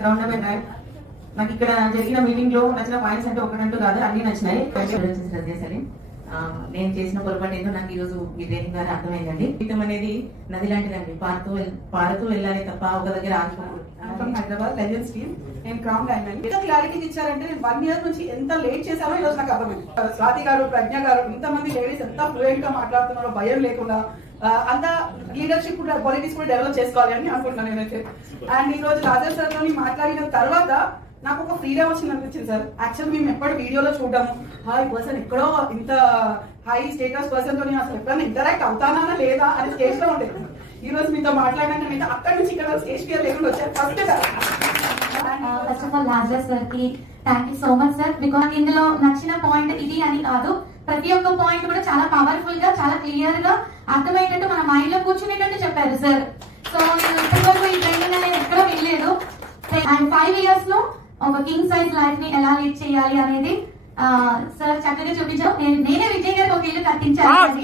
Ground నాకు ఇక్కడ జరిగిన మీటింగ్లో నచ్చిన పాయింట్స్ అంటే ఒకటంటూ కాదు అన్ని నచ్చినాయి. చేశారు నేను చేసిన పొరపాటు ఏందో నాకు ఈరోజు మీ ట్రైనింగ్ ద్వారా అర్థమైందండి. జీవితం అనేది నది లాంటిదండి. పారుతూ పారుతూ వెళ్ళాలి తప్ప ఒక దగ్గర ఆగిపోకూడదు ఫ్రమ్ హైదరాబాద్ లెజెండ్స్ టీమ్ నేను డైమండ్ ఎంత క్లారిటీ ఇచ్చారంటే నేను వన్ ఇయర్ నుంచి ఎంత లేట్ చేశానో ఈ రోజు నాకు అర్థమైంది. స్వాతి గారు ప్రజ్ఞ గారు ఇంతమంది లేడీస్ ఎంత ఫ్లూయెంట్గా మాట్లాడుతున్నారో భయం లేకుండా అంత లీడర్షిప్ కూడా పాలిటిక్స్ కూడా డెవలప్ చేసుకోవాలి అని అనుకుంటున్నాను నేనైతే. అండ్ ఈ రోజు రాజేష్ సార్తో మాట్లాడిన తర్వాత నాకు ఒక ఫ్రీడమ్ వచ్చింది అనిపించింది సార్. యాక్చువల్ మేము ఎప్పుడు వీడియోలో చూడము. హాయ్ పర్సన్ ఎక్కడో ఇంత హై స్టేటస్ పర్సన్తో నేను అసలు ఎప్పుడైనా ఇంటరాక్ట్ అవుతానా లేదా అని స్టేజ్లో ఉండేది ఈ రోజు మీతో మాట్లాడినాక నేను అక్కడి నుంచి ఇక్కడ స్టేజ్ ఫియర్ లేకుండా వచ్చారు first first of all Lazar సార్కి thank you so much sir because ఇందులో నచ్చిన పాయింట్ ఇది అని కాదు. ప్రతి ఒక్క పాయింట్ కూడా చాలా పవర్ఫుల్గా చాలా క్లియర్గా అర్థమయ్యేటట్టు మన మైండ్లో కూర్చునేటట్టు చెప్పారు సార్ సో నేను ఇప్పటివరకు ఈ ట్రైనింగ్ అనేది ఎక్కడో వినలేదు అండ్ ఫైవ్ ఇయర్స్లో ఒక కింగ్ సైజ్ లైఫ్ని ఎలా లీడ్ చేయాలి అనేది సార్ చక్కగా చూపించారు. నేను నేనే విజయ్ గారికి ఒక ఇల్లు కట్టించాను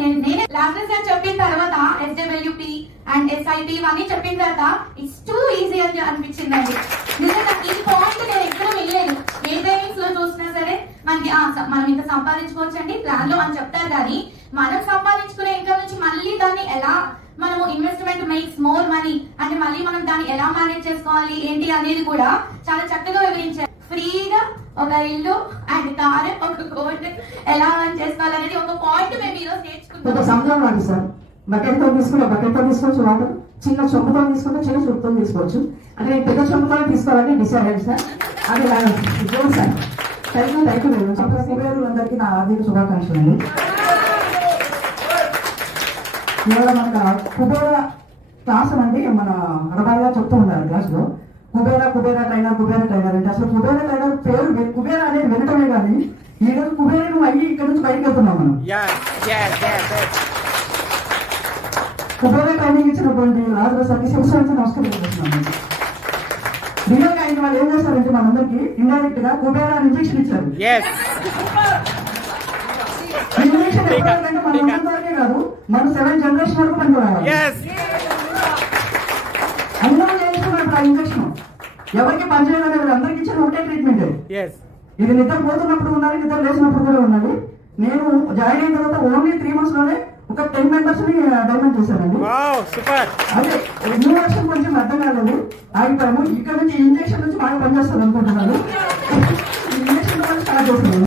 నేను నేనే లాజర్ సార్ చెప్పిన తర్వాత ఎస్డబ్ల్యూపి అండ్ ఎస్ఐపి ఇవన్నీ చెప్పిన తర్వాత ఇట్స్ టూ ఈజీ అని అనిపించిందండి. నిజంగా ఈ పాయింట్ నేను ఎక్కడ వినలేదు ఏ ట్రైనింగ్స్లో చూసినా సరే మనకి మనం ఇంత సంపాదించుకోవచ్చండి ప్లాన్లో అని చెప్తారు కానీ మనం సంపాదించుకునే ఇన్కమ్ నుంచి మళ్ళీ దాన్ని ఎలా మనము ఇన్వెస్ట్మెంట్ మేక్స్ మోర్ మనీ అంటే మళ్ళీ మనం దాన్ని ఎలా మేనేజ్ చేసుకోవాలి ఏంటి అనేది కూడా చాలా చక్కగా వివరించారు. ఫ్రీగా ఒక ఇల్లు అండ్ కార్ ఒక గోల్డ్ ఎలా రన్ చేసుకోవాలనేది ఒక పాయింట్ మేము ఈరోజు ఒక నేర్చుకుంటాం లాంటి సార్. బకెట్తో తీసుకుని బకెట్తో తీసుకోవచ్చు వాటర్. చిన్న చెంబుతో తీసుకుంటే చిన్న చెంబుతో తీసుకోవచ్చు. అంటే నేను పెద్ద చెంబుతో తీసుకోవాలని డిసైడ్ అయ్యాను సార్. అది sir. Thank you thank you కుబేరులందరికీ నా ఆర్థిక శుభాకాంక్షలు. అండి ఇవాళ మన కుబేర క్లాస్ అంటే మన అడబాయిగా చెప్తూ ఉన్నారు క్లాస్లో కుబేర కుబేర ట్రైనర్ కుబేర ట్రైనర్ అంటే అసలు కుబేర ట్రైనర్ పేరు కుబేర అనేది వినటమే కానీ ఈ రోజు కుబేరం అయ్యి ఇక్కడ నుంచి బయటకు వెళ్తున్నాం మనం. కుబేర ట్రైనింగ్ ఇచ్చినటువంటి రాజుల సార్కి శివసారికి నమస్కారం చేస్తున్నాను రియల్గా ఆయన వాళ్ళు ఏం చేస్తారంటే మనందరికి ఇండైరెక్ట్గా కుబేర ఇంజెక్షన్ ఇచ్చారు. ఇంజెక్షన్ ఎప్పుడంటే మన అందరికీ కాదు మన సెవెన్ జనరేషన్ వరకు పనికి రావాలి Yes. అందరూ చేస్తున్నారు ఆ ఇంజెక్షన్ ఎవరికి పనిచేయలేదు అందరికి ఇచ్చిన ఒకటే ట్రీట్మెంట్. ఇది నిద్ర పోతున్నప్పుడు ఉండాలి నిద్ర లేచినప్పుడు కూడా ఉండాలి నేను జాయిన్ అయిన తర్వాత ఓన్లీ త్రీ మంత్స్లోనే ఒక టెన్ మెంబర్స్ని డైమండ్ చేశానండి. అదే న్యూ వర్షన్ కొంచెం అర్థం కాలేదు ఆగిపోయాము ఇక్కడ నుంచి ఇంజక్షన్ నుంచి బాగా పనిచేస్తుంది అనుకుంటున్నాను ఇంజక్షన్ స్టార్ట్ చేస్తున్నాను